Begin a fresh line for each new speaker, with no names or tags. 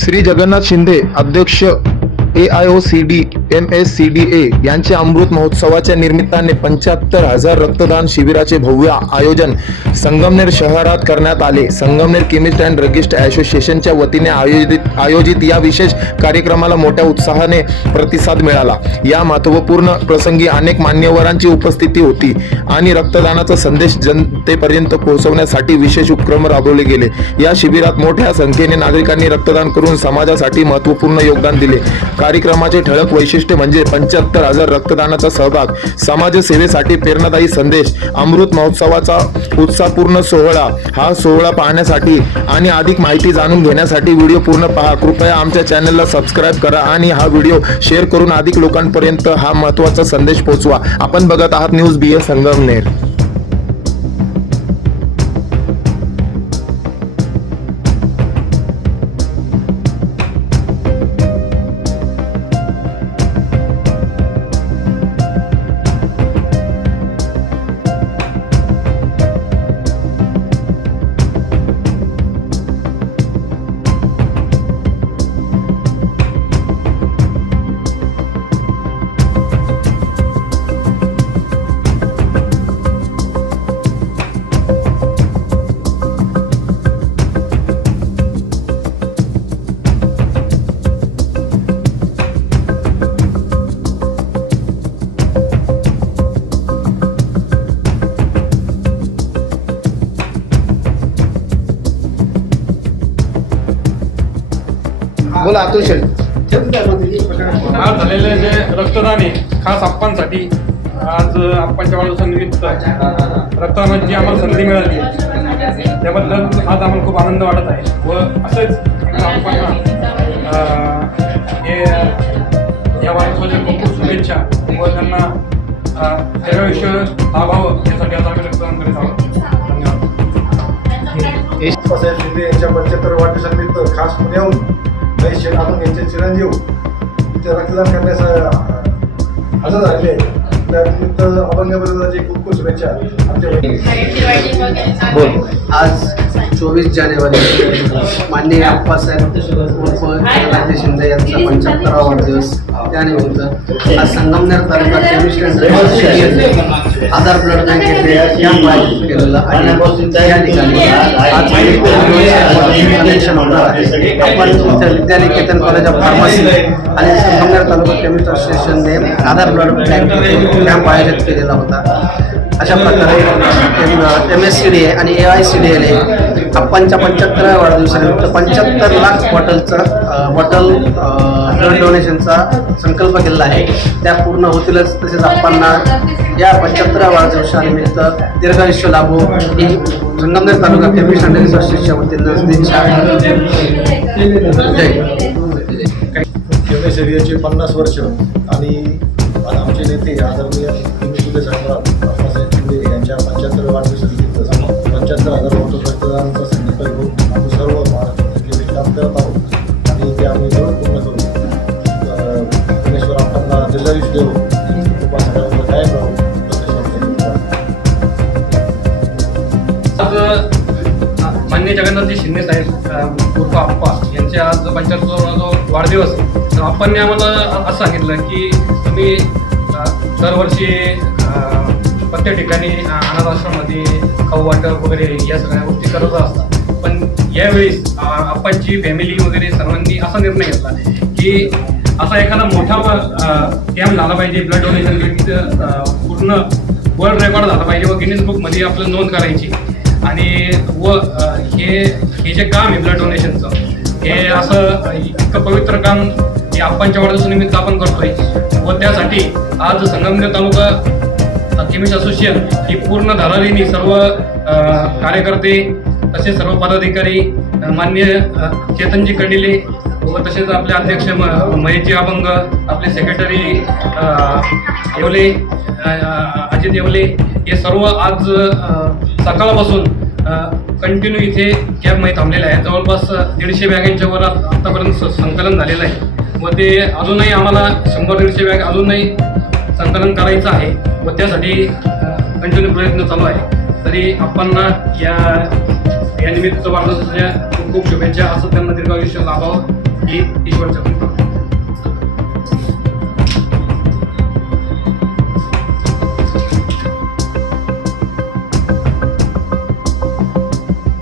श्री जगन्नाथ शिंदे अध्यक्ष A I O C D M S C D A यांच्या अमृत महोत्सवाच्या निमित्ताने पंच्याहत्तर हजार रक्तदान शिबिराचे भव्य आयोजन संगमनेर शहरात करण्यात आले. संगमनेर केमिस्ट अँड ड्रगिस्ट असोसिएशनच्या वतीने आयोजित आयोजित या विशेष कार्यक्रमाला मोठ्या उत्साहाने प्रतिसाद मिळाला. या महत्त्वपूर्ण प्रसंगी अनेक मान्यवरांची उपस्थिती होती आणि रक्तदानाचा संदेश जनतेपर्यंत पोहोचवण्यासाठी विशेष उपक्रम राबवले गेले. या शिबिरात मोठ्या संख्येने नागरिकांनी रक्तदान करून समाजासाठी महत्त्वपूर्ण योगदान दिले. कार्यक्रमाचे ठळक वैशिष्ट्य म्हणजे पंच्याहत्तर हजार रक्तदानाचा सहभाग समाजसेवेसाठी प्रेरणादायी संदेश अमृत महोत्सवाचा उत्साहपूर्ण सोहळा. हा सोहळा पाहण्यासाठी आणि अधिक माहिती जाणून घेण्यासाठी व्हिडिओ पूर्ण पहा. कृपया आमच्या चॅनलला सबस्क्राईब करा आणि हा व्हिडिओ शेअर करून अधिक लोकांपर्यंत हा महत्त्वाचा संदेश पोहोचवा. आपण बघत आहात न्यूज बी ए संगमनेर. बोला अतुल शेठ
आज झालेले जे रक्तदान आहे खास आप्पांसाठी. आज आप्पांच्या वाढदिवसानिमित्त रक्तदानाची जी आम्हाला संधी मिळाली त्याबद्दल आज आम्हाला खूप आनंद वाटत आहे. व असंच आप्पांना अं, हे या वाढदिवसाच्या खूप खूप शुभेच्छा व त्यांना अं, आयुष्य लाभावं यासाठी आज आम्ही रक्तदान करीत आहोत. धन्यवाद.
यांच्या पंच्याहत्तर वाढदिवसानिमित्त खास पुण्याहून महेश शेठ आपण यांचे चिरंजीव इथे रक्तदान करण्यास हजर राहिले त्यानिमित्त अभंग खूप खूप शुभेच्छा आमच्या
बोल.
आज चोवीस जानेवारी माननीय आप्पासाहेब उर्फ जगन्नाथ शिंदे यांचा पंच्याहत्तरावा वाढदिवस त्यानिमित्त आज संगमनेर तालुका केमिस्ट आधार ब्लड बँक येथे कॅम्प या आपण विद्यानिकेतन कॉलेज ऑफ फार्मसी आणि संगमनेर तालुका केमिस्ट असोसिएशनने आधार ब्लड बँक कॅम्प आयोजित केलेला होता. अशा प्रकारे M S C D A आणि ए आय सी डी एने आप्पांच्या पंच्याहत्तराव्या वाढदिवसानिमित्त पंच्याहत्तर लाख बॉटलचा बॉटल ब्लड डोनेशनचा संकल्प केलेला आहे. त्या पूर्ण होतीलच तसेच आपणना या पंच्याहत्तराव्या वाढदिवसानिमित्त दीर्घायुष्य लाभो. ही संगमनेर तालुका केमिस्ट अँड असोसिएशनच्या वतीनं सदिच्छा जय.
पन्नास वर्ष आणि आमचे नेते आदरणीय साहेबराव
आज मान्य जगन्नाथजी शिंदे साहेब अ, उर्फ आप्पा यांच्या आज पंच्याहत्तरावा जो वाढदिवस आहे तर आप्पांनी आम्हाला असं सांगितलं की तुम्ही दरवर्षी प्रत्येक ठिकाणी अनाथाश्रममध्ये खाऊ वाटप वगैरे या सगळ्या गोष्टी करत असतात. पण यावेळेस आप्पांची फॅमिली वगैरे सर्वांनी असा निर्णय घेतला की असा एखादा मोठा कॅम्प झाला पाहिजे ब्लड डोनेशन पूर्ण वर्ल्ड रेकॉर्ड झाला पाहिजे व गिनीज बुकमध्ये आपलं नोंद करायची. व हे हे जे काम आहे ब्लड डोनेशनचं हे असं इतकं पवित्र काम हे आप्पांच्या वाढदिवसानिमित्त आपण करतोय. व त्यासाठी आज संगमनेर तालुका केमिस्ट असोसिएशन ही पूर्ण धारालीनी सर्व कार्यकर्ते तसेच सर्व पदाधिकारी मान्य चेतनजी कंडिले व तसेच आपले अध्यक्ष म- महेशजी अभंग आपले सेक्रेटरी येवले अजित येवले हे सर्व आज सकाळपासून कंटिन्यू इथे कॅबमध्ये थांबलेल्या आहे. जवळपास दीडशे बॅगांच्या वर आत्तापर्यंत संकलन झालेलं आहे. व ते अजूनही आम्हाला शंभर दीडशे बॅग अजूनही संकलन करायचं आहे. व त्यासाठी कंटिन्यू प्रयत्न चालू आहे. तरी आपण या या निमित्त वाढदिवसाच्या खूप खूप खूप शुभेच्छा. असं त्यांना दीर्घायुष्य लाभावं ही ईश्वरच्या